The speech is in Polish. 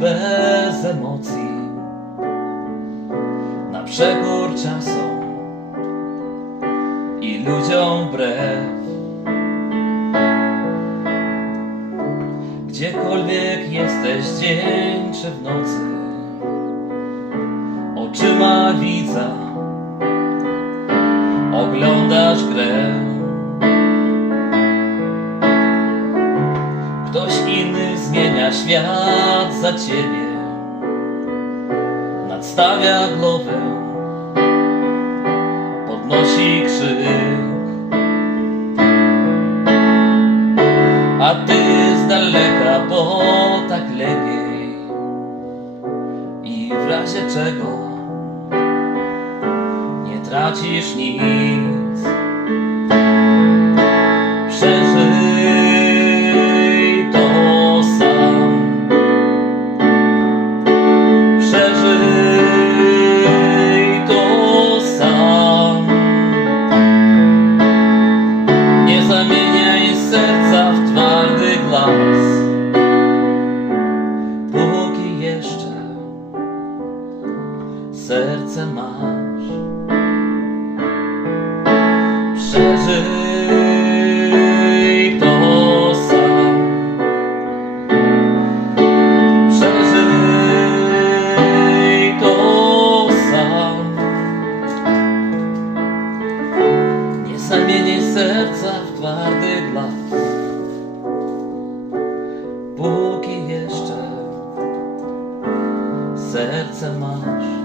bez emocji na przekór czasom i ludziom wbrew. Gdziekolwiek jesteś dzień czy w nocy, oczyma widza oglądasz grę. Świat za ciebie, nadstawia głowę, podnosi krzyk. A ty z daleka, bo tak lepiej i w razie czego nie tracisz nic. Serce masz. Przeżyj to sam. Przeżyj to sam. Nie zamieniaj serca w twardy glas, póki jeszcze serce masz.